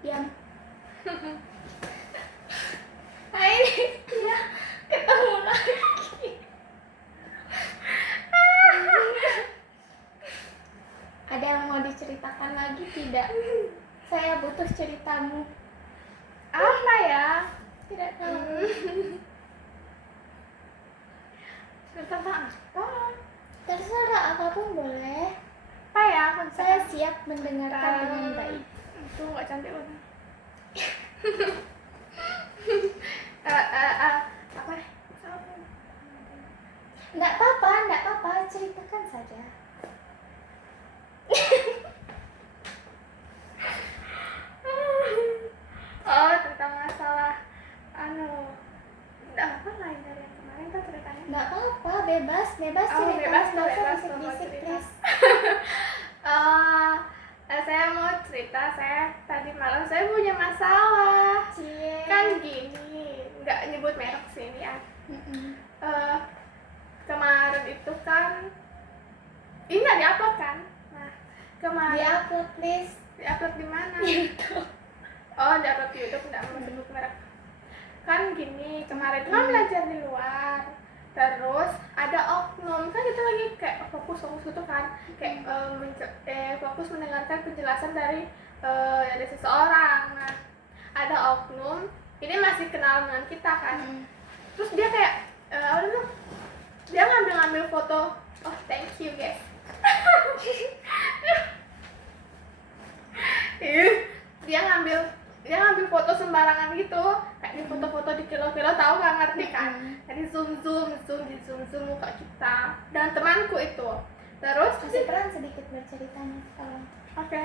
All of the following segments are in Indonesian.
Diam. Nah ini dia ketemu lagi. Ada yang mau diceritakan lagi tidak? Saya butuh ceritamu. Apa ya? Tidak tahu. Tentang apa? Terserah, apapun boleh. Apa ya? Saya siap mendengarkan dengan baik. Itu nggak cantik banget. Apa? Nggak apa-apa, ceritakan saja. Oh, tentang masalah nggak apa lain dari yang kemarin tuh ceritanya. Nggak apa-apa, bebas Oh, cerita. bebas, Nggak usah bebas, bisik-bisik, cerita. please. Saya mau cerita, saya tadi malam saya punya masalah. Cie. Kan gini, nggak nyebut merek sih ini ya. Mm-mm. Kemarin itu kan ini nggak diupload kan? Nah, kemarin Di-upload, please. diupload di mana? YouTube. Oh, diupload di YouTube, nggak mau sebut merek. Kan gini, kemarin itu kan belajar di luar. Terus ada oknum, kan kita lagi kayak fokus gitu kan, kayak fokus mendengarkan penjelasan dari seseorang. Nah, ada oknum, ini masih kenal dengan kita kan. Terus dia kayak dia ngambil foto. Oh, thank you guys. dia ngambil foto sembarangan gitu, kayak di foto-foto di kilo-kilo, tahu nggak, ngerti kan? Jadi zoom muka kita dan temanku itu. Terus Kasih peran sedikit berceritanya, tolong. oke.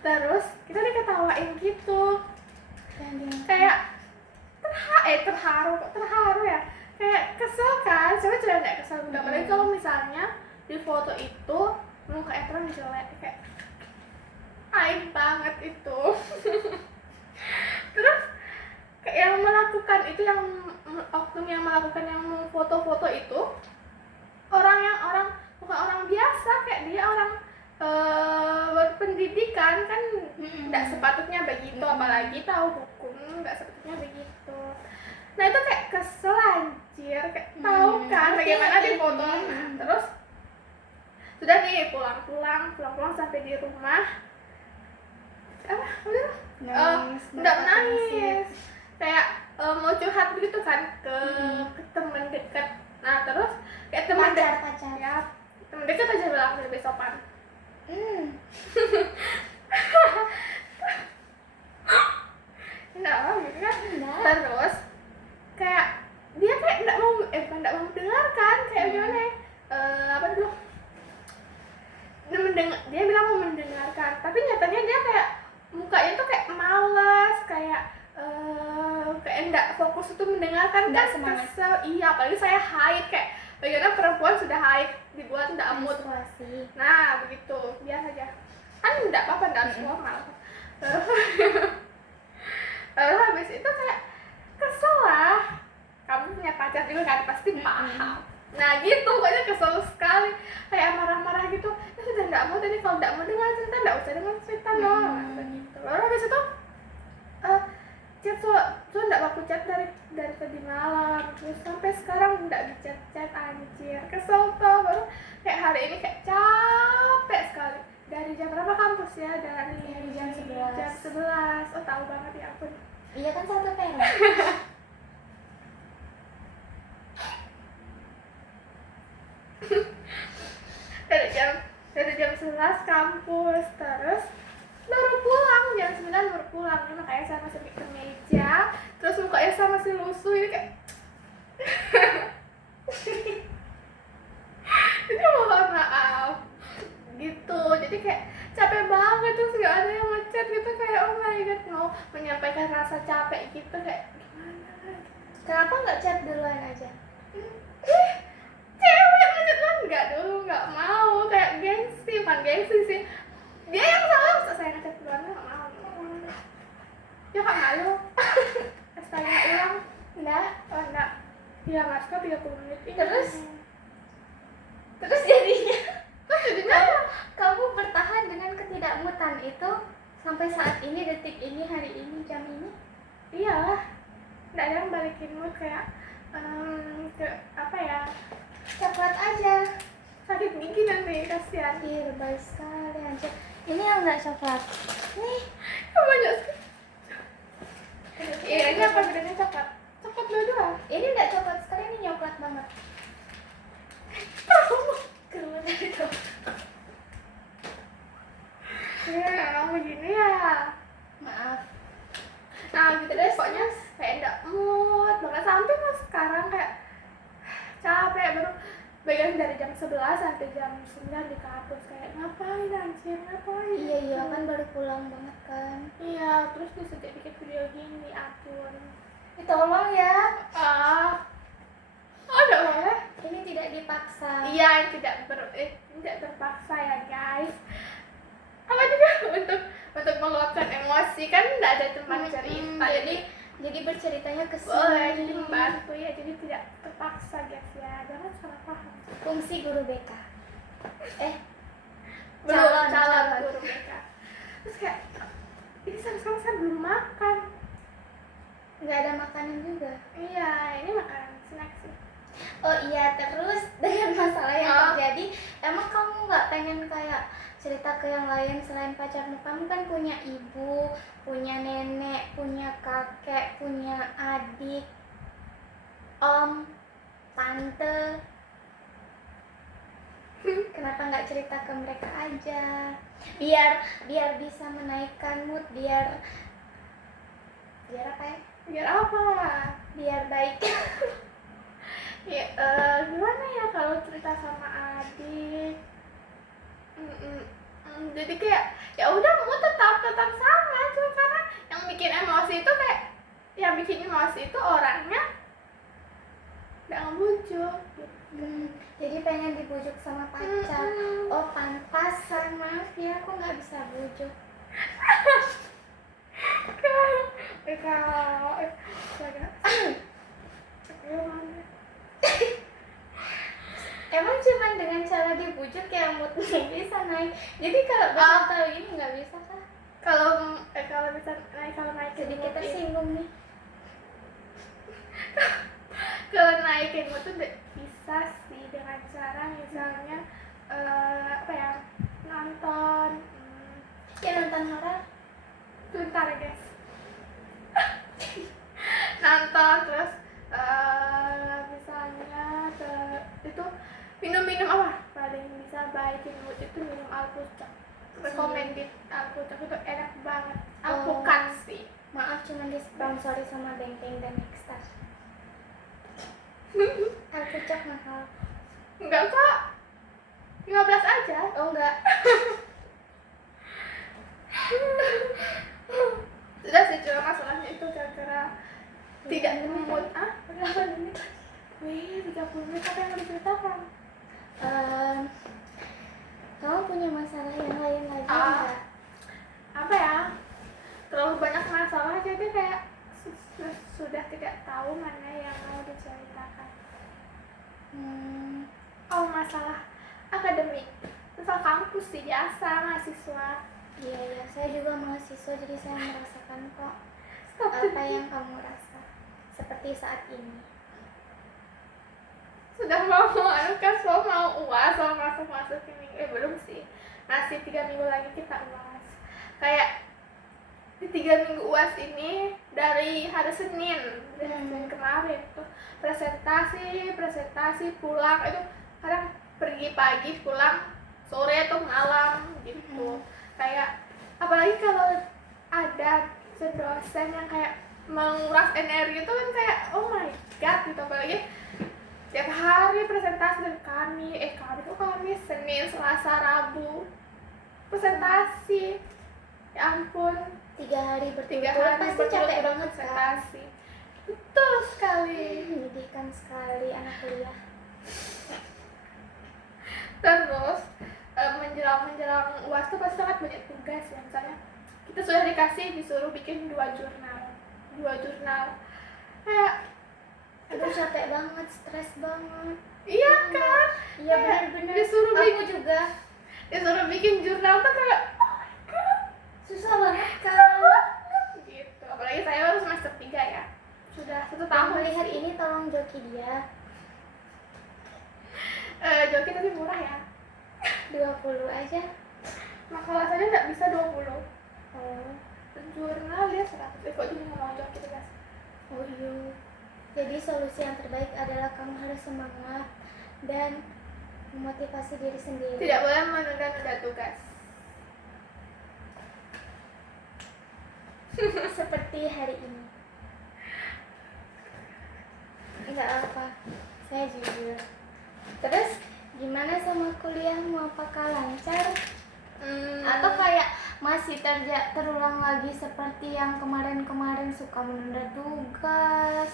Terus kita diketawain gitu, Jangan diangkat. kayak terharu ya, kayak kesel kan. Coba nggak kesel juga, apalagi kalau misalnya di foto itu muka Etron jelek, kayak aib banget itu. Terus kayak yang melakukan itu, yang oknum yang melakukan yang foto-foto itu bukan orang biasa, kayak dia orang berpendidikan kan, nggak sepatutnya begitu, apalagi tahu hukum, nggak sepatutnya begitu. Nah itu kayak kesel anjir, kayak tahu kan bagaimana di foto. Nah, terus sudah nih pulang sampai di rumah, udah nangis, kayak mau curhat begitu kan ke teman dekat. Nah terus kayak teman dekat Pacar. ya, teman dekat aja bilang udah besokan. Enggak gitu kan. Terus kayak dia kayak nggak mau mendengarkan, kayak gimana ya, apa dulu, dia bilang mau mendengarkan, tapi nyatanya dia kayak mukanya tuh kayak malas, kayak enggak fokus itu mendengarkan, Nggak kan semangat. kesel. Iya, apalagi saya haid, kayak bagaimana perempuan sudah haid dibuat enggak mood. Menstruasi. Nah begitu, biasa aja kan, enggak apa-apa, enggak harus normal. Terus habis itu kayak kesel lah. Kamu punya pacar juga kan, pasti paham. Nah gitu, pokoknya kesel sekali, kayak marah-marah gitu. Ya sudah, enggak mau tadi, kalau enggak mau dengar cerita, enggak usah dengar cerita dong. Nah, begitu. Lalu habis itu chat so enggak aku chat dari tadi malam, terus sampai sekarang enggak di-chat anjir. Kesel tuh, baru kayak hari ini kayak capek sekali. Dari jam berapa kampus ya? Dari jam 11. Jam 11. Oh, tahu banget ya ampun. Iya kan, satu perak. dari jam 11 kampus, terus baru pulang jam 9 baru pulang. Ini makanya saya masih di meja, terus mukanya saya masih lusuh ini kayak ini mohon maaf gitu. Jadi kayak capek banget, terus gak ada yang ngechat gitu, kayak oh my god, mau menyampaikan rasa capek gitu, kayak gimana. Kenapa nggak chat duluan aja? Cewek ngechat kan nggak dulu, nggak mau, kayak gengsi, bukan gengsi sih, dia yang salah. Saya ngechat duluan, nggak mau. Ya kak malu. Tanya ulang. Enggak. Ya nggak suka 30 menit ini. Terus jadinya Terus jadinya kamu bertahan dengan ketidakmutan itu Sampai saat ini, detik ini, hari ini, jam ini. Iyalah, nggak ada yang balikin mood kayak ke apa ya, Coklat aja. sakit gigi nanti, kasihan. Ih, lebay sekali anjir. Ini yang nggak coklat. Nih. Banyak sekali. Iya, ini apa bedanya coklat? Coklat dua-dua. Ini nggak coklat sekali, ini nyoklat banget. Keluar dari tuh. Ya, emang begini ya. Maaf. Nah, gitu deh, Terus, pokoknya kayak nggak mood banget sampai mas sekarang kayak capek baru bagian dari jam 11 sampai jam 9 di kampus kayak ngapain anjir, ngapain? Iya iya kan baru pulang banget kan. Iya, terus disuruh bikin video gini, ampun. Tolong ya. Oh, nggak boleh. Ini tidak dipaksa. Iya, tidak terpaksa ya guys. Apa juga untuk meluapkan emosi kan nggak ada teman cerita, Jadi berceritanya ke sini. boleh jadi membantu ya, jadi tidak terpaksa guys ya, jangan salah paham. Fungsi guru BK. Belum Calon. calon guru BK. Terus kayak ini sekarang saya belum makan. Nggak ada makanan juga. Iya, ini makanan snack sih. Oh iya, terus dengan masalah yang Oh. terjadi, emang kamu nggak pengen kayak cerita ke yang lain selain pacarmu? Kamu kan punya ibu, punya nenek, punya kakek, punya adik, om, tante. Kenapa nggak cerita ke mereka aja? Biar bisa menaikkan mood, biar apa ya? Biar apa? Biar baik. Ya, gimana ya kalau cerita sama adik? Jadi kayak ya udah mau tetap sama, cuma karena yang bikin emosi itu orangnya nggak ngebujuk gitu. Jadi pengen dibujuk sama pacar. Oh pantasan, maaf ya aku nggak bisa bujuk. Emang cuman dengan cara dibujuk yang moodnya bisa naik. Jadi kalau besok tahu ini nggak bisa kah? kalau bisa kalau naikin Jadi mood kita ini- singgung nih. kalau naikin mood tuh bisa sih dengan cara misalnya apa ya, nonton Ya nonton horor. sebentar ya guys. Nonton terus misalnya itu minum apa paling bisa baikin mood itu minum alpukat. Recommended alpukat itu enak banget. Alpukat sih. Maaf cuman disponsori sama Benteng dan Nexstar. Alpukat mahal. Enggak kok, 15 aja. Oh enggak. Sudah sih, cuma masalahnya itu gara-gara tidak mood. Berapa menit? Wih, 30 menit apa yang mau diceritakan? Kamu punya masalah yang lain lagi Ah. enggak? Apa ya, terlalu banyak masalah jadi kayak sudah tidak tahu mana yang mau diceritakan. Oh, masalah akademik, masalah kampus sih, biasa mahasiswa. Iya, saya juga mahasiswa jadi saya merasakan kok Stop. apa yang kamu rasa seperti saat ini. Sudah mau kan, mau UAS, mau masuk ini, belum sih, masih 3 minggu lagi kita UAS. Kayak di 3 minggu UAS ini dari hari Senin kemarin tuh presentasi pulang itu kadang pergi pagi pulang sore atau malam gitu. Kayak apalagi kalau ada dosen yang kayak menguras energi itu kan kayak oh my god gitu, apalagi tiap hari presentasi dari Kamis, Senin, Selasa, Rabu presentasi. Ya ampun, 3 hari 3 berturut-turut hari pasti capek berturut-turut banget kan. presentasi. Betul sekali. Menyedihkan sekali anak kuliah. Terus menjelang UAS tuh pasti sangat banyak tugas ya. Misalnya kita sudah disuruh bikin 2 jurnal. Kayak Aduh capek banget, stres banget. iya kan? Iya Kayak benar-benar. disuruh Aku bikin- juga. Disuruh bikin jurnal tuh kayak oh my god. susah banget kan. Gitu, apalagi saya baru semester 3 ya, sudah 1 Yang tahun. melihat ini tolong joki dia. Joki tapi murah ya, 20 aja. makalah saja nggak bisa 20. Oh, Jurnal dia 100. Kok jadi ngomong joki tuh guys. oh iya. Jadi solusi yang terbaik adalah kamu harus semangat dan memotivasi diri sendiri. Tidak boleh menunda-nunda tugas. Seperti hari ini. Enggak apa, saya jujur. Terus gimana sama kuliahmu? Apakah lancar? Atau kayak masih terulang lagi seperti yang kemarin-kemarin suka menunda tugas,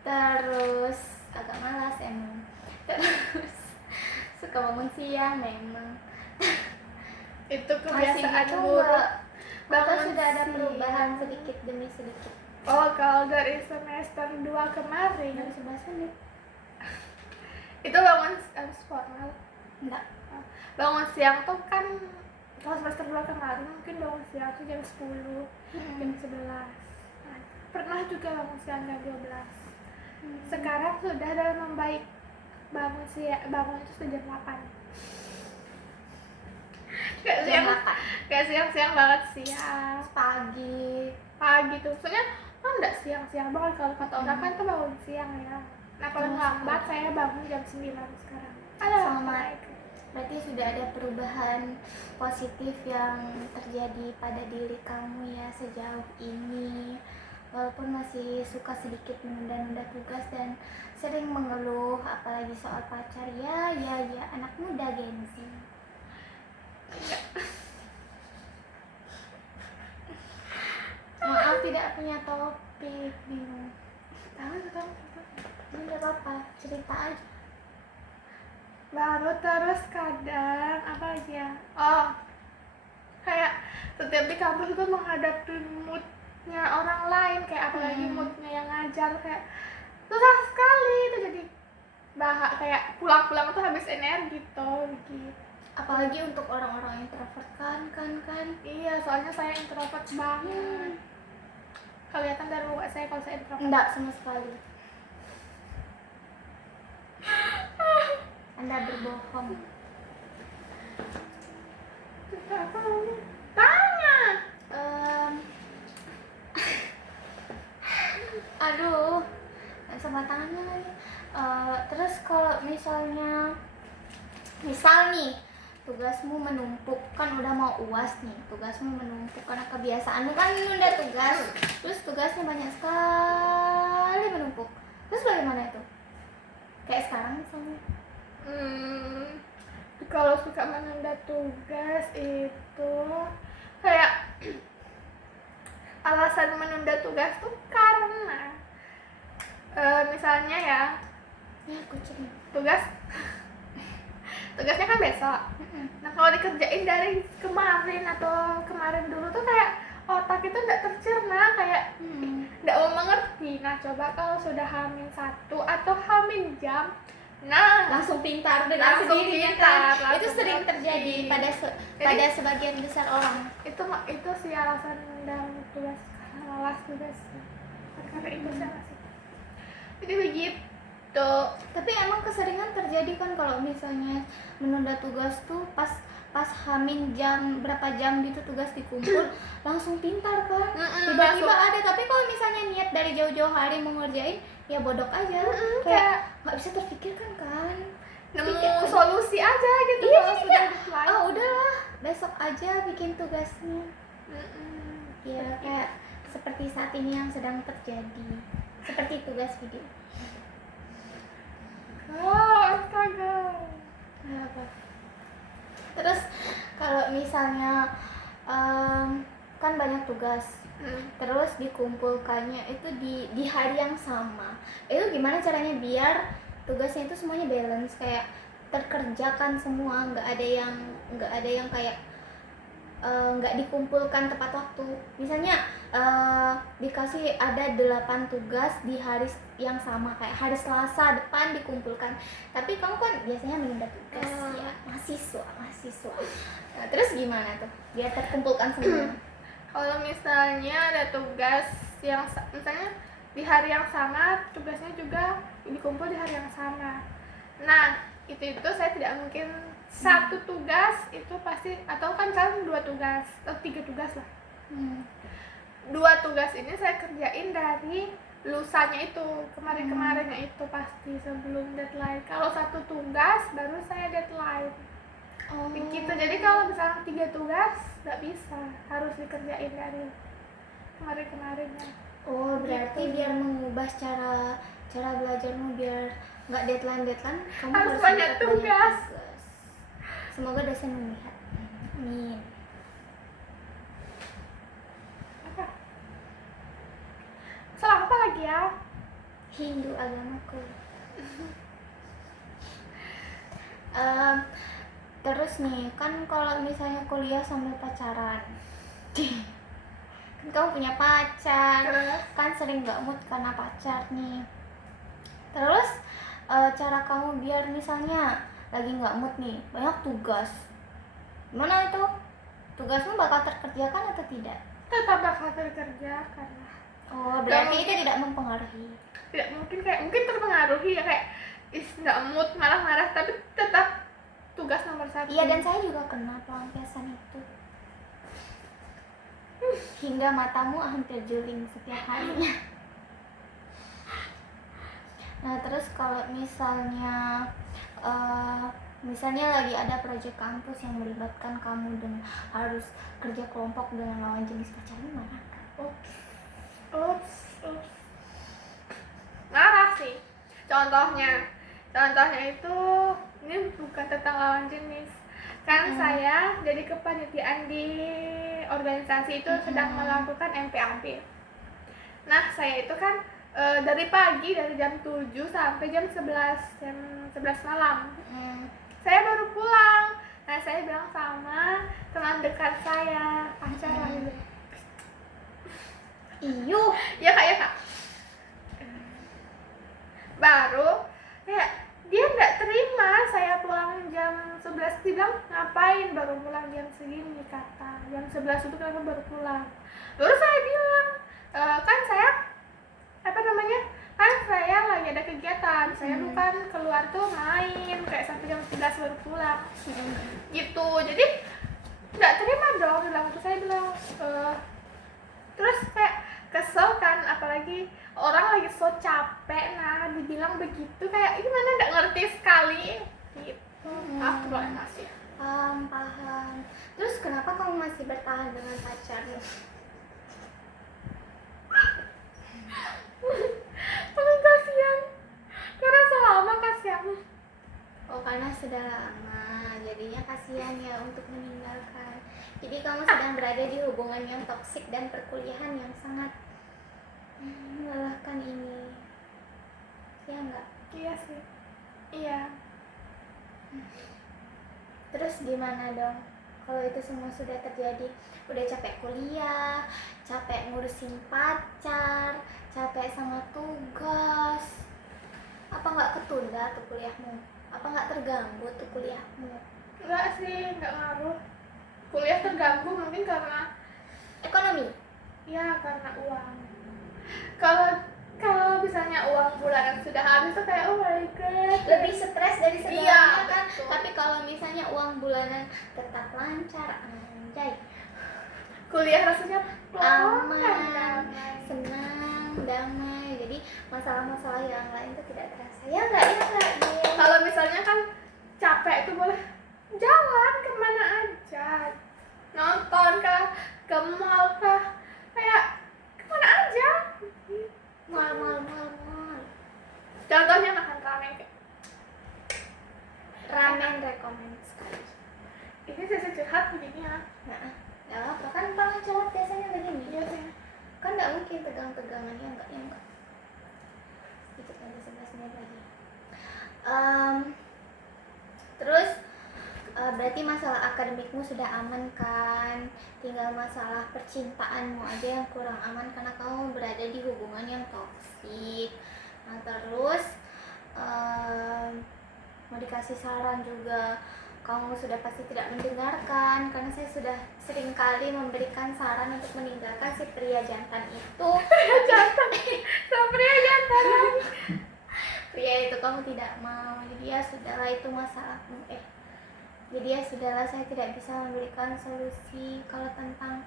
terus agak malas emang, terus suka bangun siang memang. Itu Masih kebiasaan gitu buruk. nggak? Atau Bangun sudah ada siang. perubahan sedikit demi sedikit? Oh, kalau dari semester 2 kemarin Dari 11 menit? itu bangun harus formal. Enggak. Bangun siang tuh kan kalau semester 2 kemarin mungkin bangun siang tuh jam 10, jam 11. Nah, pernah juga bangun siang jam 12. Sekarang sudah dalam membaik, bangun itu sudah jam 8. Gak siang-siang banget siang. Pagi tuh, soalnya kan nggak siang-siang banget, kalau kata orang kan tuh bangun siang ya. Nah paling lambat saya bangun jam 9 sekarang. Selamat. Berarti sudah ada perubahan positif yang terjadi pada diri kamu ya sejauh ini. Walaupun masih suka sedikit menunda-nunda tugas dan sering mengeluh apalagi soal pacar, ya anak muda Gen Z. Maaf tidak punya topik, bingung. Tahu. Ini nggak apa-apa, cerita aja. Baru terus kadang apa lagi ya? Oh, kayak setiap di kampus itu menghadapi moodnya orang lain, kayak apalagi moodnya yang ngajar, kayak susah sekali itu. Jadi kayak pulang-pulang tuh habis energi tuh gitu. Apalagi untuk orang-orang introvert kan. Iya, soalnya saya introvert banget. Kelihatan dari muka saya kalau saya introvert. Enggak sama sekali. Anda berbohong. Apa namanya? Tanya. Aduh, sama tangannya lagi. Terus kalau misal nih tugasmu menumpuk, kan udah mau UAS nih, tugasmu menumpuk karena kebiasaanmu kan nunda tugas, terus tugasnya banyak sekali menumpuk, terus bagaimana itu? Kayak sekarang misalnya. Kalau suka menunda tugas itu kayak alasan menunda tugas tuh karena misalnya ya Kucing. tugasnya kan besok. Nah kalau dikerjain dari kemarin dulu tuh kayak otak itu nggak tercerna, kayak nggak mau mengerti. Nah coba kalau sudah H-1 atau H-jam, nah Langsung pintar dengan sendirinya kan. Itu sering terjadi pada sebagian besar orang. Itu sih alasan dalam tugas, karena malas tugas, karena itu sih alasan. Jadi begitu. Tapi emang keseringan terjadi kan kalau misalnya menunda tugas tuh pas jam berapa jam gitu tugas dikumpul langsung pintar kan. Tiba-tiba ada, tapi kalau misalnya niat dari jauh-jauh hari mau ngerjain ya bodok aja. Kayak nggak bisa terpikirkan kan. Nemu solusi aja gitu. Iya, kalau jadi sudah kayak deadline. udahlah besok aja bikin tugasnya. Ya kayak seperti saat ini yang sedang terjadi, seperti tugas video. Astaga. Apa? Terus kalau misalnya kan banyak tugas, terus dikumpulkannya itu di hari yang sama, itu gimana caranya biar tugasnya itu semuanya balance, kayak terkerjakan semua, nggak ada yang kayak nggak dikumpulkan tepat waktu. Misalnya dikasih ada 8 tugas di hari yang sama, kayak hari Selasa depan dikumpulkan, tapi kamu kan biasanya menunda tugas ya mahasiswa. Nah, terus gimana tuh biar terkumpulkan semua? Kalau misalnya ada tugas yang misalnya di hari yang sama, tugasnya juga dikumpul di hari yang sama. Nah, itu saya tidak mungkin satu tugas itu pasti, atau kan 2 tugas atau 3 tugas lah. 2 tugas ini saya kerjain dari lusanya itu, kemarinnya itu pasti sebelum deadline. Kalau 1 tugas baru saya deadline. Begitu. Jadi kalau misalnya 3 tugas nggak bisa, harus dikerjain dari kemarinnya. Berarti Gitu. biar mengubah cara belajarmu biar nggak deadline kamu Harus harus banyak dapat tugas. Semoga dosen melihat. Amin. Soal apa lagi ya? Hindu agamaku. Terus nih, kan kalau misalnya kuliah sambil pacaran, kan kamu punya pacar, Terus? kan sering gak mood karena pacar nih. Terus cara kamu biar misalnya lagi gak mood nih, banyak tugas, gimana itu? Tugasmu bakal terkerjakan atau tidak? Tetap bakal terkerjakan lah. Berarti itu tidak mempengaruhi. Tidak mungkin, kayak mungkin terpengaruhi ya, kayak nggak mood, marah-marah, tapi tetap tugas nomor 1. Iya, dan saya juga kena pelampiasan itu. Hingga matamu hampir juling setiap harinya. Nah, terus kalau misalnya lagi ada proyek kampus yang melibatkan kamu dan harus kerja kelompok dengan lawan jenis pacar, gimana? Ups. Marah sih. Contohnya itu, ini bukan tentang lawan jenis. Kan saya jadi kepanitiaan di organisasi itu sedang melakukan MPAB. Nah, saya itu kan dari pagi, dari jam 7 sampai jam 11 malam. Saya baru pulang. Nah, saya bilang sama teman dekat saya, pacar lah gitu. Iyuh. Ya kak. Baru kayak dia nggak terima saya pulang jam 11. Dia bilang, ngapain baru pulang jam segini, kata jam 11 itu kenapa baru pulang. Baru saya bilang, kan saya lagi ada kegiatan, saya bukan keluar tuh main kayak sampai jam 11 baru pulang. Gitu. Jadi nggak terima dong, bilang itu. Saya bilang terus kayak kesel kan, apalagi orang lagi so capek, nah dibilang begitu kayak gimana, nggak ngerti sekali gitu. Aku masih Paham. Terus kenapa kamu masih bertahan dengan pacarmu? kasihan, karena selama kasihan. Karena sudah lama, jadinya kasihan ya untuk meninggalkan. Jadi kamu sedang berada di hubungan yang toksik dan perkuliahan yang sangat melelahkan ini. Ya enggak? Iya sih. Iya. Terus gimana dong? Kalau itu semua sudah terjadi, udah capek kuliah, capek ngurusin pacar, capek sama tugas, apa nggak ketunda tuh kuliahmu? Apa nggak terganggu tuh kuliahmu? Enggak sih, enggak ngaruh. Kuliah terganggu mungkin karena ekonomi. Ya, karena uang. Kalau misalnya uang bulanan sudah habis tuh kayak oh my god, Lebih stres dari segalanya Iya, kan. betul. Tapi kalau misalnya uang bulanan tetap lancar, anjay, kuliah rasanya aman, damai. senang, damai. Jadi masalah-masalah yang lain itu tidak terasa. Ya enggak? Ya. Kalau misalnya kan capek itu boleh jalan kemana aja, nonton kah, ke mall kah, kayak kemana aja. Mal. Contohnya makan ramen, kayak Ramen rekomend sekali. ini sesi curhat begini ya. Nah, nggak apa kan, kalau curhat biasanya begini. Iya sih. Kan nggak mungkin tegang-tegangan, ya enggak. Sedikit lagi, 11 menit lagi. Terus berarti masalah akademikmu sudah aman kan? Tinggal masalah percintaanmu aja yang kurang aman karena kamu berada di hubungan yang toksik. Nah, terus mau dikasih saran juga, kamu sudah pasti tidak mendengarkan karena saya sudah sering kali memberikan saran untuk meninggalkan si pria jantan itu. Jantan, pria jantan. Pria itu kamu tidak mau, jadi ya sudahlah, itu masalahmu. Jadi ya sudahlah, saya tidak bisa memberikan solusi kalau tentang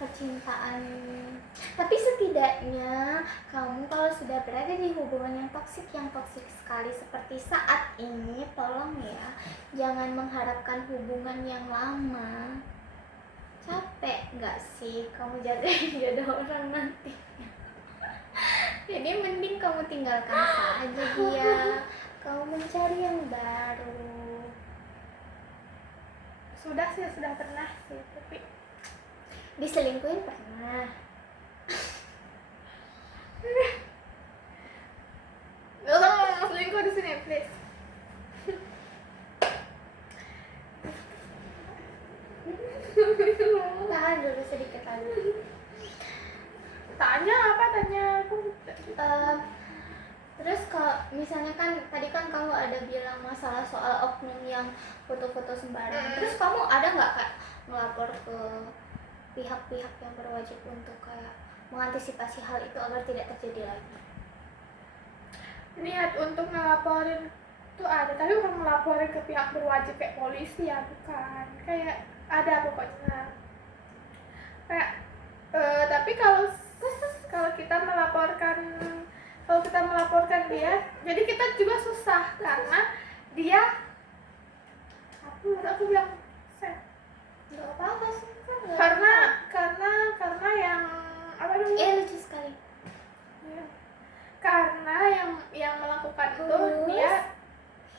percintaan. Tapi setidaknya kamu kalau sudah berada di hubungan yang toksik sekali seperti saat ini, tolong ya jangan mengharapkan hubungan yang lama. Capek nggak sih kamu jodoh orang nanti? Jadi mending kamu tinggalkan saja dia, kamu mencari yang baru. Sudah pernah sih, tapi Diselingkuhin pernah. gak usah ngomong selingkuh di sini, please. Tahan dulu sedikit lagi. Tanya aku. Terus kalau misalnya kan tadi kan kamu ada bilang masalah soal oknum yang foto-foto sembarangan. Terus kamu ada nggak Kak melapor ke pihak-pihak yang berwajib untuk kayak mengantisipasi hal itu agar tidak terjadi lagi? Niat untuk ngelaporin tuh ada, tapi bukan ngelaporin ke pihak berwajib kayak polisi ya, bukan. Kayak ada pokoknya. Kayak tapi kalau kita melaporkan dia, jadi kita juga susah karena dia aku bilang Nggak apa-apa sih kan? karena yang apa namanya? Lucu sekali. Ya. Karena yang melakukan itu dia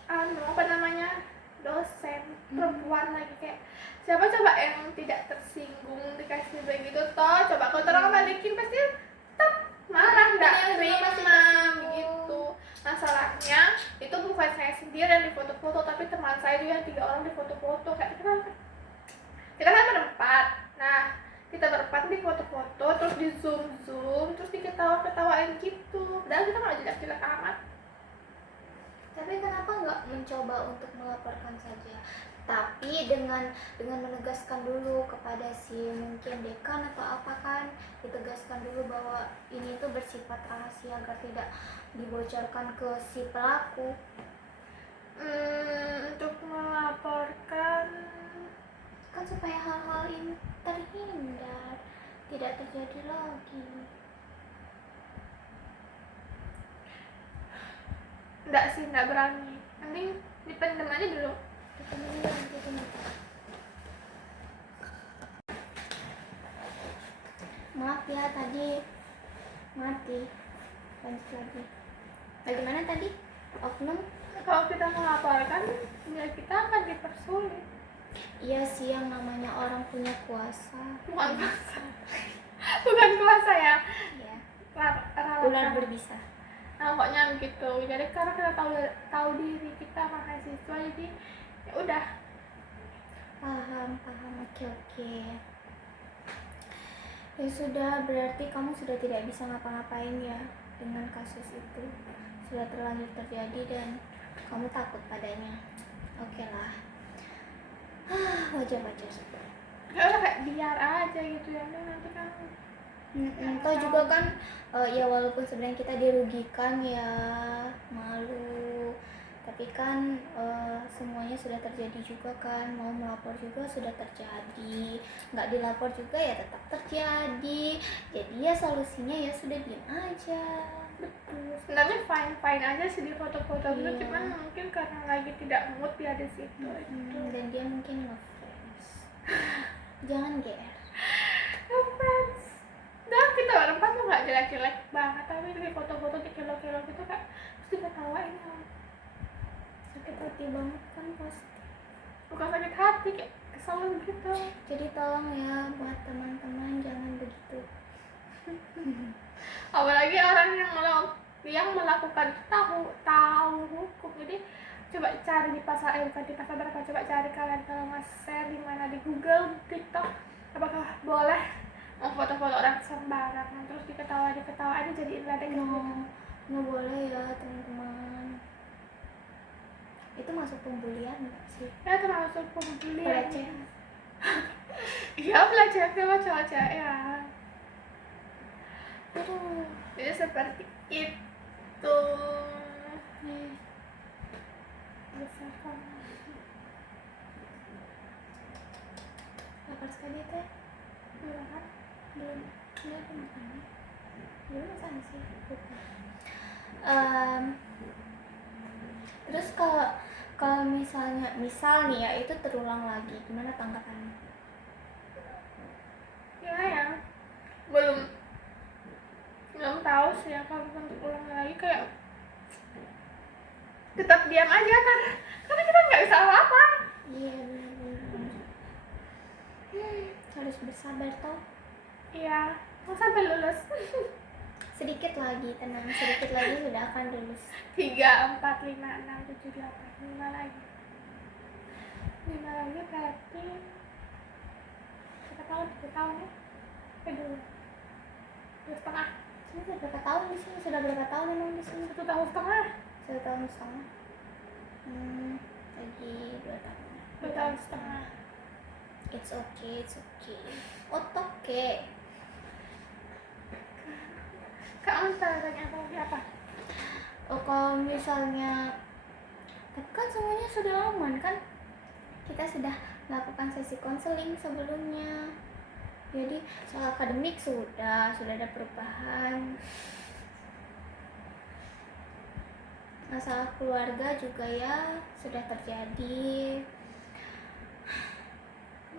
apa namanya, dosen perempuan lagi, kayak siapa coba yang tidak tersinggung dikasih begitu toh, coba kalau orang balikin pasti tetap marah, nggak terima gitu. Masalahnya itu bukan saya sendiri yang difoto-foto, tapi teman saya juga 3 orang difoto-foto. Kayak kita kan berempat, nah kita berempat di foto-foto, terus di zoom, terus diketawain gitu. Padahal kita nggak jelek-jelek amat. Tapi kenapa nggak mencoba untuk melaporkan saja? Tapi dengan menegaskan dulu kepada si mungkin dekan atau apa kan, ditegaskan dulu bahwa ini tuh bersifat rahasia agar tidak dibocorkan ke si pelaku. Untuk melaporkan Kan supaya hal-hal ini terhindar, tidak terjadi lagi. enggak sih, enggak berani. Mending dipendem aja dulu. Maaf ya tadi mati. Lanjut lagi. Bagaimana tadi? Oknum? Kalau kita melaporkan, ya kita akan dipersulit. Iya sih, yang namanya orang punya kuasa. Bukan kuasa ya. Iya. Ular berbisa. Nah, pokoknya begitu. Jadi karena kita tahu diri kita mahasiswa, jadi ya udah. Paham. Oke. Ya sudah, berarti kamu sudah tidak bisa ngapa-ngapain ya dengan kasus itu. Sudah terlanjur terjadi dan kamu takut padanya. Oke lah. Wajar. Ya udah, kayak biar aja gitu ya. Nanti kan Toh juga kan ya walaupun sebenarnya kita dirugikan ya, malu, tapi kan semuanya sudah terjadi juga kan, mau melapor juga sudah terjadi, nggak dilapor juga ya tetap terjadi. Jadi ya solusinya ya sudah diam aja. betul. Sebenarnya fine aja sih di foto-foto gitu, Iya. cuman mungkin karena lagi tidak mood dia di situ. Dan dia mungkin ngefans. Jangan GR. Ngefans. Dan kita berempat tuh nggak jelek-jelek banget, tapi di foto-foto di kilo-kilo gitu kayak pasti ketawain ya. Sakit hati banget kan pasti. Bukan sakit hati, kayak kesel gitu. Jadi tolong ya buat teman-teman jangan begitu. Apalagi orang yang melakukan itu tahu hukum. Jadi coba cari di pasar bukan di pasar berapa, coba cari kalian kalau nge-share di mana, di Google, TikTok, apakah boleh foto-foto orang sembarangan terus diketawain jadiin ledek. Nggak boleh ya teman-teman. Itu masuk pembulian nggak sih? Ya termasuk pembulian. Pelecehan. Iya, pelecehan sama cowok-cowok ya. Aduh. Jadi seperti itu. Eh, Besar kamu. lapar sekali teh. Belum kan? Belum ada makannya. Belum makan sih. Em, terus kalau misal nih ya itu terulang lagi, gimana tanggapannya? Ya, belum tahu sih ya kalau untuk ulang lagi kayak tetap diam aja karena kita nggak bisa apa-apa. Iya benar. Harus bersabar toh. Iya, mau sampai lulus. Sedikit lagi, tenang, sedikit lagi sudah akan lulus. 3, 4, 5, 6, 7, 8, 5 lagi. 5 lagi berarti berapa tahun? 3 tahun ya? 2,5. Ini sudah berapa tahun di sini? Sudah berapa tahun emang di sini? 1,5 tahun. 1 tahun setengah. Lagi 2 tahun. 2 tahun setengah. It's okay. Oke. Kamu tanya apa? Oh, kalau misalnya, tapi kan semuanya sudah aman kan? Kita sudah melakukan sesi konseling sebelumnya. Jadi soal akademik sudah ada perubahan. Masalah keluarga juga ya sudah terjadi.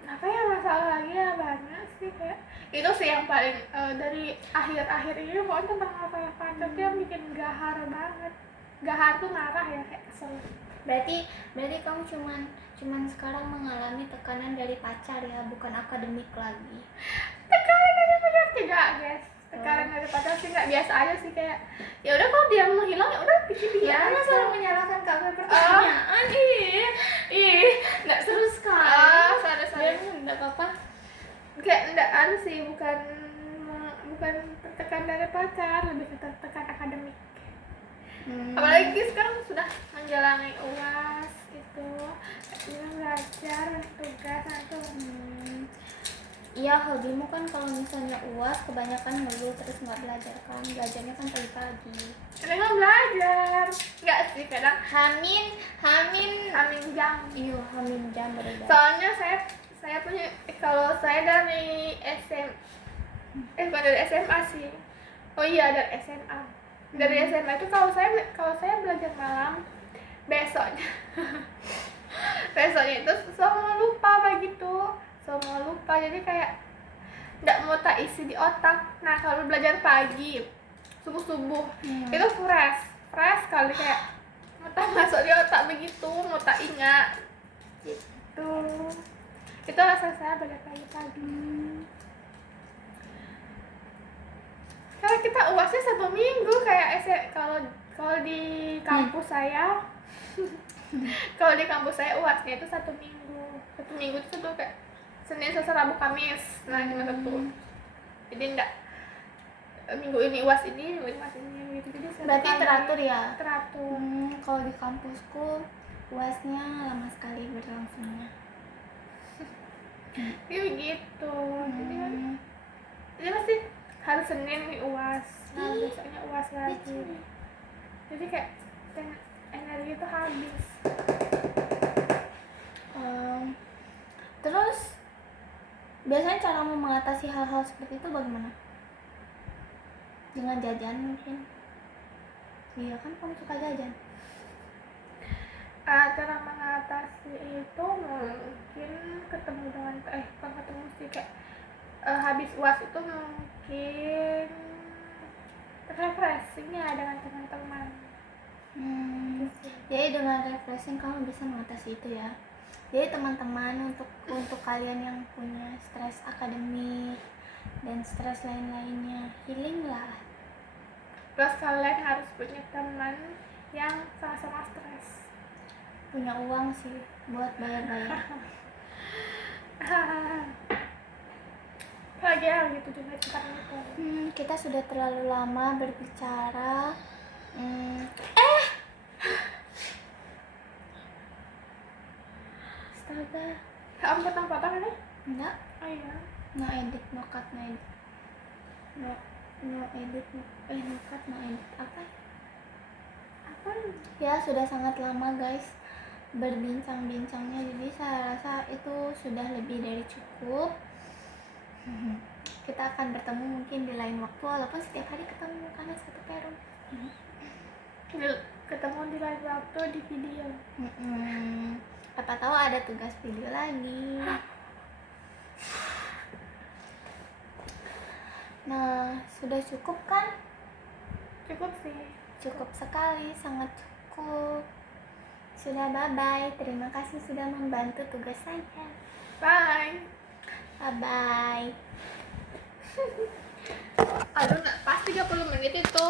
Apa ya masalah lagi ya banyak sih kayak itu sih yang paling dari akhir-akhir ini pokoknya tentang masalah pacar tuh yang bikin gahar banget. Gahar tuh marah ya kayak kesel. Berarti kamu cuman sekarang mengalami tekanan dari pacar ya, bukan akademik lagi. Tekanan dari pacar tidak guys. Tekanan dari pacar sih nggak, biasa aja sih kayak ya udah kalau dia menghilang ya udah pikir dia Jangan aja. selalu menyalahkan kamu pertanyaan. Nggak seru sekali. Sorry. Nggak apa-apa. Kayak enggak anu sih, bukan tertekan dari pacar, lebih ke tertekan akademik. Apalagi sekarang sudah menjalani UAS itu, ini belajar tugas itu. Iya, hobimu kan kalau misalnya UAS kebanyakan ngeluh terus nggak belajar kan, belajarnya kan pagi-pagi. Memang belajar, nggak sih kadang Hamin jam. iya hamin jam baru belajar. Soalnya saya punya kalau saya dari bukan dari SMA sih. Oh iya dari SMA. Dari SMA itu kalau saya belajar malam, besoknya itu semua lupa begitu. Semua lupa, jadi kayak nggak mau tak isi di otak. Nah kalau belajar pagi subuh itu fresh sekali, kayak mau tak masuk di otak begitu, mau tak ingat gitu. Itu rasa saya belajar pagi-pagi. Karena kita UASnya 1 minggu kayak kalau di kampus saya kalau di kampus saya UASnya itu 1 minggu. 1 minggu itu tuh kayak Senin, Selasa, Rabu, Kamis. Nah, cuma 1. Jadi enggak minggu ini UAS ini, minggu ini UAS ini gitu. Jadi Berarti teratur ya? Teratur. Kalau di kampusku UASnya lama sekali berlangsungnya. Jadi begitu. Jadi pasti hari Senin nih UAS. Nah, besoknya UAS lagi. Jadi kayak energi itu habis. Terus biasanya caramu mengatasi hal-hal seperti itu bagaimana? Dengan jajan mungkin? Iya kan kamu suka jajan. Cara mengatasi itu mungkin ketemu dengan bukan ketemu sih, kayak habis UAS itu mungkin refreshing ya dengan teman-teman. Jadi dengan refreshing kamu bisa mengatasi itu ya. Jadi teman-teman, untuk kalian yang punya stres akademik dan stres lain-lainnya, healing lah. Terus kalian harus punya teman yang sama-sama stres. Punya uang sih buat bayar-bayar. Lagi hal gitu juga tentang itu. Kita sudah terlalu lama berbicara. juga. Kamu potong-potong ini? Enggak, Oh iya. no edit, no cut, no edit. No edit, no cut, no edit. Apa? Apa? Ya, sudah sangat lama guys berbincang-bincangnya, jadi saya rasa itu sudah lebih dari cukup. Kita akan bertemu mungkin di lain waktu, walaupun setiap hari ketemu karena satu peron. Ketemu di live waktu di video. Apa tahu ada tugas video lagi. Nah, sudah cukup kan? Cukup sih. Cukup sekali, sangat cukup. Sudah, bye-bye. Terima kasih sudah membantu tugas saya. Bye. Bye-bye. Aduh, pas 30 menit itu.